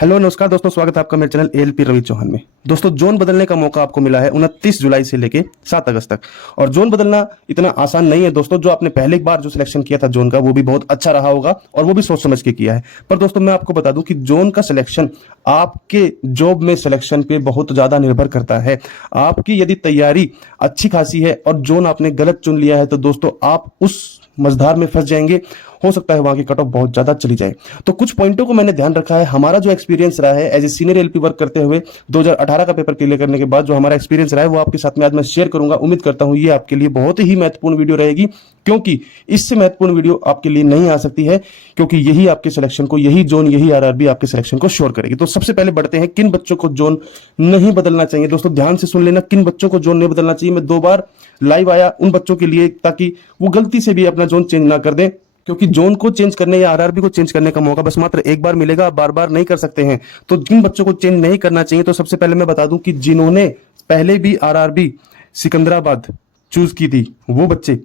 Hello नमस्कार दोस्तों, स्वागत है आपका मेरे चैनल एएलपी रवि चौहान में। दोस्तों, जोन बदलने का मौका आपको मिला है 29 जुलाई से लेके 7 अगस्त तक। और जोन बदलना इतना आसान नहीं है दोस्तों। जो आपने पहले एक बार जो सिलेक्शन किया था जोन का, वो भी बहुत अच्छा रहा होगा और वो भी सोच समझ के किया है। पर दोस्तों, मैं आपको बता दूं कि जोन का सिलेक्शन आपके जॉब में सिलेक्शन पे बहुत ज्यादा निर्भर करता है। आपकी यदि तैयारी अच्छी खासी है और जोन आपने गलत चुन लिया है तो दोस्तों आप उस मझधार में फंस जाएंगे। हो सकता है वहां की कट ऑफ बहुत ज्यादा चली जाए। तो कुछ पॉइंटों को मैंने ध्यान रखा है। हमारा जो एक्सपीरियंस रहा है as a senior LP work करते हुए 2018 का पेपर क्लियर करने के बाद जो हमारा एक्सपीरियंस रहा है वो आपके साथ में आज मैं शेयर करूंगा। उम्मीद करता हूं ये आपके लिए बहुत ही महत्वपूर्ण वीडियो रहेगी, क्योंकि इससे महत्वपूर्ण वीडियो आपके लिए नहीं आ सकती है, क्योंकि यही आपके सिलेक्शन को, यही जोन, यही आरआरबी आपके सिलेक्शन को श्योर करेगी। तो सबसे पहले बढ़ते हैं किन बच्चों को जोन नहीं बदलना चाहिए। दोस्तों ध्यान से सुन लेना, किन बच्चों को जोन नहीं बदलना चाहिए। मैं 2 बार लाइव आया उन बच्चों के लिए ताकि वो गलती से भी अपना जोन चेंज ना कर दें, क्योंकि जोन को चेंज करने या आरआरबी को चेंज करने का मौका बस मात्र एक बार मिलेगा, आप बार बार नहीं कर सकते हैं। तो जिन बच्चों को चेंज नहीं करना चाहिए, तो सबसे पहले मैं बता दूं कि जिन्होंने पहले भी आरआरबी सिकंदराबाद चूज की थी वो बच्चे,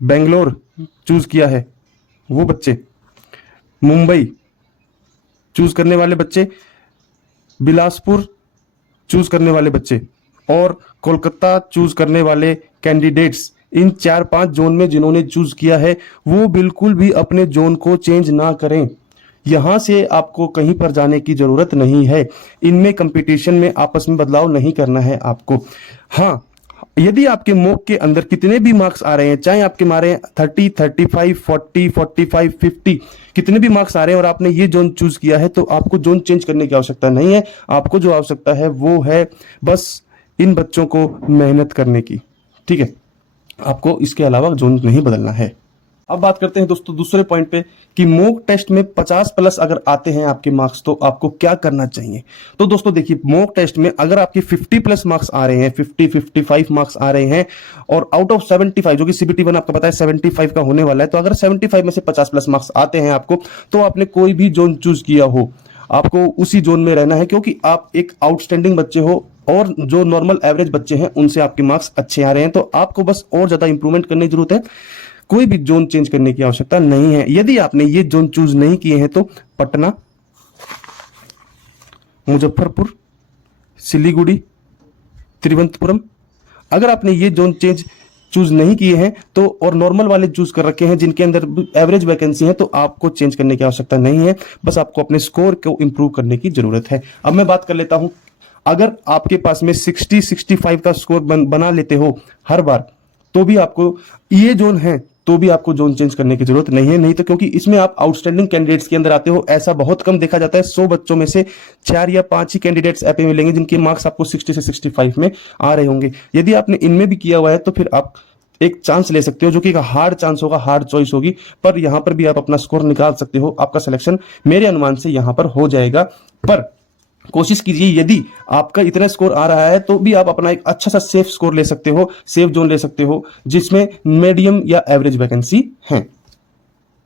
बेंगलोर चूज किया है वो बच्चे, मुंबई चूज करने वाले बच्चे, बिलासपुर चूज करने वाले बच्चे और कोलकाता चूज करने वाले कैंडिडेट्स, इन 4-5 जोन में जिन्होंने चूज किया है वो बिल्कुल भी अपने जोन को चेंज ना करें। यहां से आपको कहीं पर जाने की जरूरत नहीं है। इनमें कंपटीशन में आपस में बदलाव नहीं करना है आपको। हाँ, यदि आपके मॉक के अंदर कितने भी मार्क्स आ रहे हैं, चाहे आपके मारे 30, 35, 40, 45, 50, कितने भी मार्क्स आ रहे हैं और आपने ये जोन चूज किया है, तो आपको जोन चेंज करने की आवश्यकता नहीं है। आपको जो आवश्यकता है वो है बस इन बच्चों को मेहनत करने की। ठीक है, आपको इसके अलावा जोन नहीं बदलना है। अब बात करते हैं दोस्तों दूसरे पॉइंट पे कि मॉक टेस्ट में 50+ अगर आते हैं आपके मार्क्स तो आपको क्या करना चाहिए। तो दोस्तों देखिए, मॉक टेस्ट में अगर आपके 50+ मार्क्स आ रहे हैं, 55 मार्क्स आ रहे हैं और आउट ऑफ 75, जो कि सीबीटी 1 आपको पता है 75 का होने वाला है, तो अगर 75 में से 50+ मार्क्स आते हैं आपको, तो आपने कोई भी जोन चूज किया हो आपको उसी जोन में रहना है, क्योंकि आप एक आउटस्टैंडिंग बच्चे हो और जो नॉर्मल एवरेज बच्चे हैं उनसे आपके मार्क्स अच्छे आ रहे हैं। तो आपको बस और ज्यादा इंप्रूवमेंट करने की जरूरत है, कोई भी जोन चेंज करने की आवश्यकता नहीं है। यदि आपने ये जोन चूज नहीं किए हैं तो पटना, मुजफ्फरपुर, सिलीगुड़ी, तिरुवनंतपुरम, अगर आपने ये जोन चूज नहीं किए हैं तो, और नॉर्मल वाले चूज कर रखे हैं जिनके अंदर एवरेज वैकेंसी है, तो आपको चेंज करने की आवश्यकता नहीं है। बस आपको अपने स्कोर को इंप्रूव करने की जरूरत है। अब मैं बात कर लेता हूं, अगर आपके पास में 60-65 का स्कोर बना लेते हो हर बार, तो भी आपको ये जोन है, तो भी आपको जोन चेंज करने की जरूरत नहीं है। नहीं तो क्योंकि इसमें आप आउटस्टैंडिंग कैंडिडेट्स के अंदर आते हो, ऐसा बहुत कम देखा जाता है। 100 बच्चों में से 4 या 5 ही कैंडिडेट्स ऐसे मिलेंगे जिनके मार्क्स आपको 60 से 65 में आ रहे होंगे। यदि आपने इनमें भी किया हुआ है तो फिर आप एक चांस ले सकते हो, जो कि एक हार्ड चांस होगा, हार्ड चॉइस होगी, पर यहां पर भी आप अपना स्कोर निकाल सकते हो। आपका सिलेक्शन मेरे अनुमान से यहां पर हो जाएगा। पर कोशिश कीजिए, यदि आपका इतना स्कोर आ रहा है तो भी आप अपना एक अच्छा सा सेफ स्कोर ले सकते हो, सेफ जोन ले सकते हो जिसमें मीडियम या एवरेज वैकेंसी है।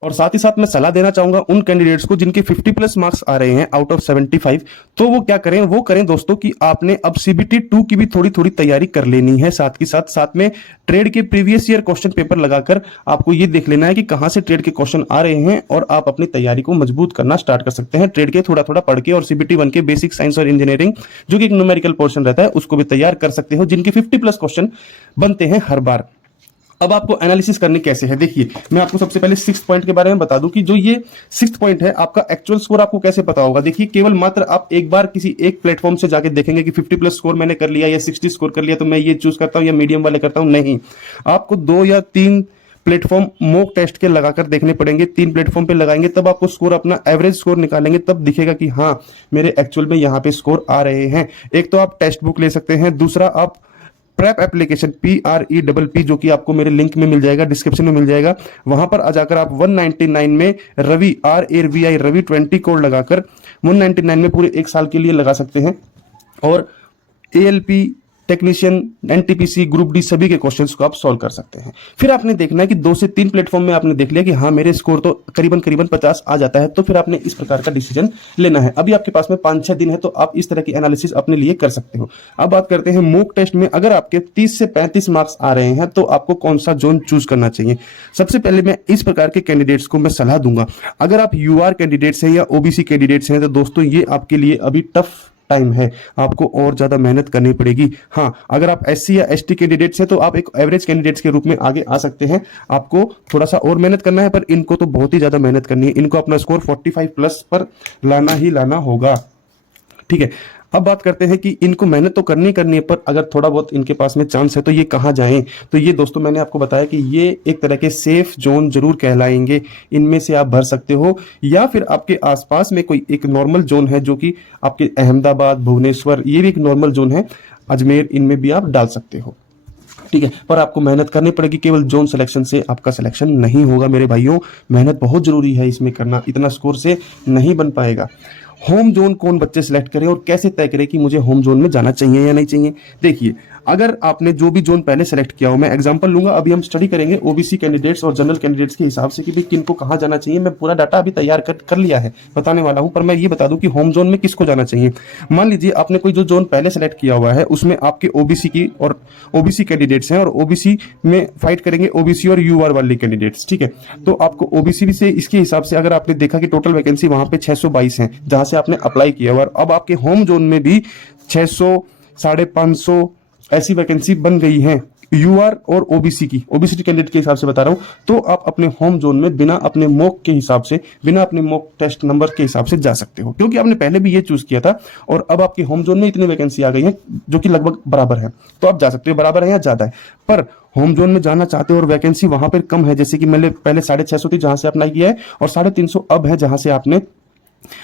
और साथ ही साथ मैं सलाह देना चाहूंगा उन कैंडिडेट्स को जिनके 50+ मार्क्स आ रहे हैं आउट ऑफ 75, तो वो क्या करें, वो करें दोस्तों कि आपने अब सीबीटी 2 की भी थोड़ी थोड़ी तैयारी कर लेनी है। साथ में ट्रेड के प्रीवियस ईयर क्वेश्चन पेपर लगाकर आपको ये देख लेना है कि कहां से ट्रेड के क्वेश्चन आ रहे हैं और आप अपनी तैयारी को मजबूत करना स्टार्ट कर सकते हैं ट्रेड के थोड़ा थोड़ा पढ़ के। और सीबीटी 1 के बेसिक साइंस और इंजीनियरिंग, जो कि एक न्यूमेरिकल पोर्शन रहता है, उसको भी तैयार कर सकते हो, जिनके 50+ क्वेश्चन बनते हैं हर बार। अब आपको एनालिसिस करनी कैसे है, देखिए मैं आपको सबसे पहले 6th पॉइंट के बारे में बता दूं कि जो ये 6th पॉइंट है, आपका एक्चुअल स्कोर आपको कैसे पता होगा। देखिए, केवल मात्र आप एक बार किसी एक प्लेटफॉर्म से जाके देखेंगे कि 50+ स्कोर मैंने कर लिया या 60 स्कोर कर लिया तो मैं ये चूज करता हूं या मीडियम वाले करता हूं, नहीं। आपको 2 या 3 प्लेटफॉर्म मॉक टेस्ट के लगाकर देखने पड़ेंगे। 3 प्लेटफॉर्म पे लगाएंगे तब आपको स्कोर, अपना एवरेज स्कोर निकालेंगे, तब दिखेगा कि हाँ मेरे एक्चुअल में यहाँ पे स्कोर आ रहे हैं। एक तो आप टेक्स्ट बुक ले सकते हैं, दूसरा आप प्रेप एप्लीकेशन PREPP, जो कि आपको मेरे लिंक में मिल जाएगा, डिस्क्रिप्शन में मिल जाएगा, वहां पर आ जाकर आप 199 में रवि RAVI रवि 20 कोड लगाकर 199 में पूरे 1 साल के लिए लगा सकते हैं। और ALP technician, NTPC, group D सभी के क्वेश्चंस को आप सॉल्व कर सकते हैं। फिर आपने देखना है कि 2 से 3 प्लेटफॉर्म में आपने देख लिया कि हाँ मेरे स्कोर तो करीबन करीबन 50 आ जाता है, तो फिर आपने इस प्रकार का डिसीजन लेना है। अभी आपके पास में 5-6 दिन है, तो आप इस तरह की एनालिसिस अपने लिए कर सकते हो। अब बात करते हैं मॉक टेस्ट में, अगर आपके 30 से 35 मार्क्स आ रहे हैं तो आपको कौन सा जोन चूज करना चाहिए। सबसे पहले मैं इस प्रकार के कैंडिडेट्स को मैं सलाह दूंगा, अगर आप यूआर कैंडिडेट्स हैं या ओबीसी कैंडिडेट्स हैं तो दोस्तों ये आपके लिए अभी टफ टाइम है, आपको और ज्यादा मेहनत करनी पड़ेगी। हाँ, अगर आप एससी या एसटी कैंडिडेट्स हैं तो आप एक एवरेज कैंडिडेट्स के रूप में आगे आ सकते हैं। आपको थोड़ा सा और मेहनत करना है, पर इनको तो बहुत ही ज्यादा मेहनत करनी है। इनको अपना स्कोर 45 प्लस पर लाना ही लाना होगा, ठीक है। अब बात करते हैं कि इनको मेहनत तो करनी है, पर अगर थोड़ा बहुत इनके पास में चांस है तो ये कहाँ जाएं। तो ये दोस्तों मैंने आपको बताया कि ये एक तरह के सेफ जोन जरूर कहलाएंगे, इनमें से आप भर सकते हो। या फिर आपके आसपास में कोई एक नॉर्मल जोन है जो कि आपके अहमदाबाद, भुवनेश्वर, ये भी एक नॉर्मल जोन है, अजमेर, इनमें भी आप डाल सकते हो, ठीक है। पर आपको मेहनत करनी पड़ेगी, केवल जोन सिलेक्शन से आपका सिलेक्शन नहीं होगा मेरे भाइयों। मेहनत बहुत जरूरी है इसमें करना, इतना स्कोर से नहीं बन पाएगा। होम जोन कौन बच्चे सिलेक्ट करें और कैसे तय करें कि मुझे होम जोन में जाना चाहिए या नहीं चाहिए। देखिए, अगर आपने जो भी जोन पहले सेलेक्ट किया हो, मैं एग्जांपल लूंगा, अभी हम स्टडी करेंगे ओबीसी कैंडिडेट्स और जनरल कैंडिडेट्स के हिसाब से कि भाई किनको कहाँ जाना चाहिए। मैं पूरा डाटा अभी तैयार कर लिया है, बताने वाला हूं, पर मैं ये बता दूं कि होम जोन में किसको जाना चाहिए। मान लीजिए आपने कोई जो जोन पहले सेलेक्ट किया हुआ है उसमें आपके ओबीसी की और ओबीसी कैंडिडेट्स हैं, और ओबीसी में फाइट करेंगे ओबीसी और यूआर वाले कैंडिडेट्स, ठीक है। तो आपको ओबीसी से इसके हिसाब से अगर आपने देखा कि टोटल वैकेंसी वहां पे 622 है जहां से आपने अप्लाई किया हुआ, अब आपके होम जोन में भी 600, 550 ऐसी वैकेंसी बन गई है यूआर और ओबीसी की, ओबीसी कैंडिडेट के हिसाब से बता रहा हूं। तो आप अपने होम जोन में बिना अपने मॉक के हिसाब से, बिना अपने मॉक टेस्ट नंबर के हिसाब से जा सकते हो, क्योंकि आपने पहले भी ये चूज किया था और अब आपके होम जोन में इतनी वैकेंसी आ गई है जो कि लगभग बराबर है, तो आप जा सकते हो। बराबर है या ज्यादा है, पर होम जोन में जाना चाहते हो और वैकेंसी वहां पर कम है, जैसे कि मैंने पहले 650 थी जहां से अप्लाई किया है और 350 अब है जहां से आपने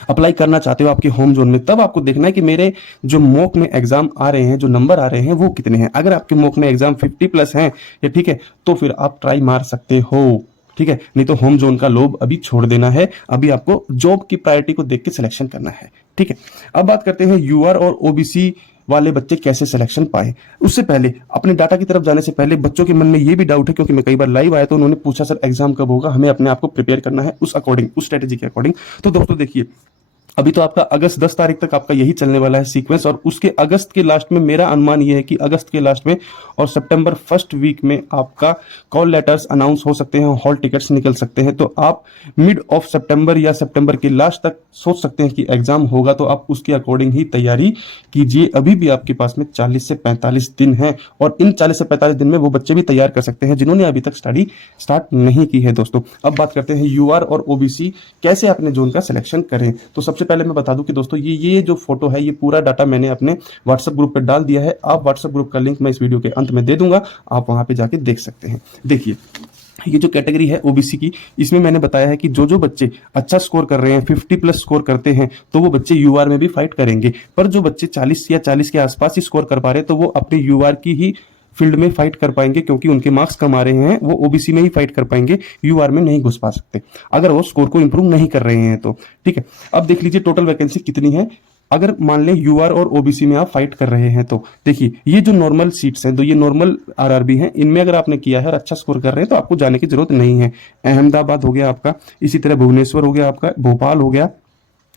अप्लाई करना चाहते हो आपके होम जोन में, तब आपको देखना है कि मेरे जो मॉक में एग्जाम आ रहे हैं, जो नंबर आ रहे हैं वो कितने हैं। अगर आपके मॉक में एग्जाम 50 प्लस हैं, ये ठीक है, तो फिर आप ट्राई मार सकते हो, ठीक है। नहीं तो होम जोन का लोभ अभी छोड़ देना है, अभी आपको जॉब की प्रायोरिटी को देख के सिलेक्शन करना है, ठीक है। अब बात करते हैं यूआर और ओबीसी वाले बच्चे कैसे सिलेक्शन पाए। उससे पहले अपने डाटा की तरफ जाने से पहले बच्चों के मन में ये भी डाउट है, क्योंकि मैं कई बार लाइव आया तो उन्होंने पूछा सर एग्जाम कब होगा, हमें अपने आप को प्रिपेयर करना है उस अकॉर्डिंग, उस स्ट्रेटेजी के अकॉर्डिंग। तो दोस्तों देखिए, अभी तो आपका अगस्त 10 तारीख तक आपका यही चलने वाला है सीक्वेंस, और उसके अगस्त के लास्ट में मेरा अनुमान ये है कि अगस्त के लास्ट में और सितंबर फर्स्ट वीक में आपका कॉल लेटर्स अनाउंस हो सकते हैं, हॉल टिकट्स निकल सकते हैं। तो आप मिड ऑफ सितंबर या सितंबर के लास्ट तक सोच सकते हैं कि एग्जाम होगा, तो आप उसके अकॉर्डिंग ही तैयारी कीजिए। अभी भी आपके पास में 40 से 45 दिन है, और इन 40 से 45 दिन में वो बच्चे भी तैयार कर सकते हैं जिन्होंने अभी तक स्टडी स्टार्ट नहीं की है। दोस्तों अब बात करते हैं यूआर और ओबीसी कैसे अपने जोन का सिलेक्शन करें। तो सबसे पहले मैं बता दूं कि दोस्तों ये जो फोटो है, ये पूरा डाटा मैंने अपने व्हाट्सएप ग्रुप पे डाल दिया है। आप व्हाट्सएप ग्रुप का लिंक मैं इस वीडियो के अंत में दे दूंगा, आप वहां पे जाके देख सकते हैं। देखिए, ये जो कैटेगरी है ओबीसी की, इसमें मैंने बताया है कि जो बच्चे अच्छा स्कोर कर रहे हैं, 50 प्लस स्कोर करते हैं, तो वो बच्चे यूआर में भी फाइट करेंगे। पर जो बच्चे 40 या 40 के आसपास ही स्कोर कर पा रहे हैं, तो वो अपने यूआर की ही फील्ड में फाइट कर पाएंगे, क्योंकि उनके मार्क्स कम आ रहे हैं, वो ओबीसी में ही फाइट कर पाएंगे, यूआर में नहीं घुस पा सकते अगर वो स्कोर को इंप्रूव नहीं कर रहे हैं तो, ठीक है। अब देख लीजिए टोटल वैकेंसी कितनी है। अगर मान लें यूआर और ओबीसी में आप फाइट कर रहे हैं, तो देखिए ये जो नॉर्मल सीट्स हैं, तो ये नॉर्मल आरआरबी हैं, इनमें अगर आपने किया है और अच्छा स्कोर कर रहे हैं तो आपको जाने की जरूरत नहीं है। अहमदाबाद हो गया आपका, इसी तरह भुवनेश्वर हो गया आपका, भोपाल हो गया,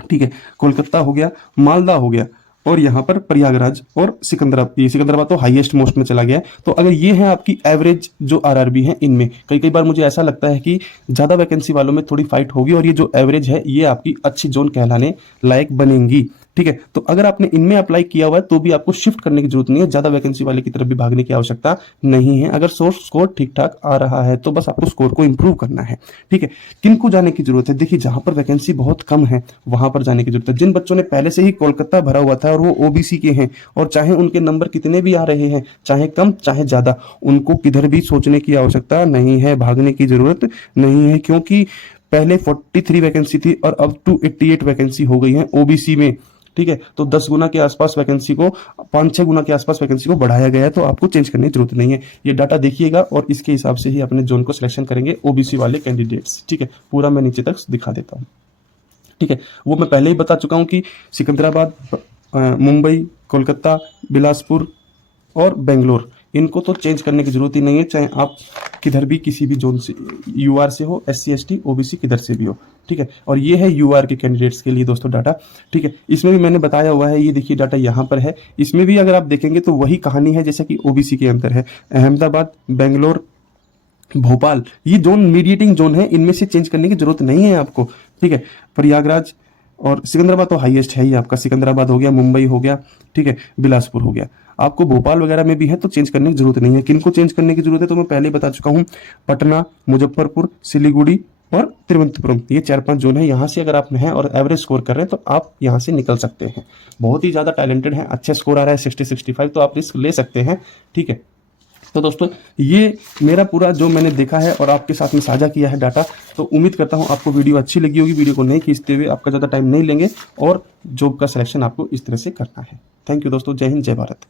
ठीक है, कोलकाता हो गया, मालदा हो गया, और यहाँ पर प्रयागराज और सिकंदराबाद, ये सिकंदराबाद तो हाईएस्ट मोस्ट में चला गया है। तो अगर ये है आपकी एवरेज जो आरआरबी है, इनमें कई बार मुझे ऐसा लगता है कि ज्यादा वैकेंसी वालों में थोड़ी फाइट होगी, और ये जो एवरेज है ये आपकी अच्छी जोन कहलाने लायक बनेंगी, ठीक है। तो अगर आपने इनमें अप्लाई किया हुआ है तो भी आपको शिफ्ट करने की जरूरत नहीं है, ज्यादा वैकेंसी वाले की तरफ भी भागने की आवश्यकता नहीं है। अगर सोर्स स्कोर ठीक ठाक आ रहा है तो बस आपको स्कोर को इंप्रूव करना है, ठीक है। किनको जाने की जरूरत है, देखिए जहां पर वैकेंसी बहुत कम है वहां पर जाने की जरूरत है। जिन बच्चों ने पहले से ही कोलकाता भरा हुआ था और वो ओबीसी के हैं, और चाहे उनके नंबर कितने भी आ रहे हैं, चाहे कम चाहे ज्यादा, उनको किधर भी सोचने की आवश्यकता नहीं है, भागने की जरूरत नहीं है, क्योंकि पहले 43 वैकेंसी थी और अब 288 वैकेंसी हो गई है ओबीसी में, ठीक है। तो 10 गुना के आसपास वैकेंसी को, 5-6 गुना के आसपास वैकेंसी को बढ़ाया गया है, तो आपको चेंज करने की जरूरत नहीं है। ये डाटा देखिएगा और इसके हिसाब से ही अपने जोन को सिलेक्शन करेंगे ओबीसी वाले कैंडिडेट्स, ठीक है। पूरा मैं नीचे तक दिखा देता हूँ, ठीक है। वो मैं पहले ही बता चुका हूँ कि सिकंदराबाद, मुंबई, कोलकाता, बिलासपुर, और बेंगलोर, इनको तो चेंज करने की जरूरत ही नहीं है, चाहे आप किधर भी किसी भी जोन से यूआर से हो, SC ST OBC किधर से भी हो, ठीक है। और ये है यूआर के कैंडिडेट्स के लिए दोस्तों डाटा, ठीक है। इसमें भी मैंने बताया हुआ है, ये देखिए डाटा यहाँ पर है। इसमें भी अगर आप देखेंगे तो वही कहानी है जैसा कि OBC के अंदर है। अहमदाबाद, बेंगलोर, भोपाल, ये जोन मीडिएटिंग जोन है, इनमें से चेंज करने की जरूरत नहीं है आपको, ठीक है। प्रयागराज और सिकंदराबाद तो हाईएस्ट है ही आपका, सिकंदराबाद हो गया, मुंबई हो गया, ठीक है, बिलासपुर हो गया। आपको भोपाल वगैरह में भी है तो चेंज करने की जरूरत नहीं है। किनको चेंज करने की जरूरत है तो मैं पहले बता चुका हूं, पटना, मुजफ्फरपुर, सिलीगुड़ी और तिरुवनंतपुरम, ये 4-5 जोन है। यहाँ से अगर आप हैं और एवरेज स्कोर कर रहे हैं तो आप यहाँ से निकल सकते हैं। बहुत ही ज़्यादा टैलेंटेड है, अच्छा स्कोर आ रहा है 60-65, तो आप रिस्क ले सकते हैं, ठीक है। तो दोस्तों ये मेरा पूरा जो मैंने देखा है और आपके साथ में साझा किया है डाटा, तो उम्मीद करता हूं आपको वीडियो अच्छी लगी होगी। वीडियो को नहीं खींचते हुए आपका ज़्यादा टाइम नहीं लेंगे और जॉब का सिलेक्शन आपको इस तरह से करना है। थैंक यू दोस्तों, जय हिंद, जय भारत।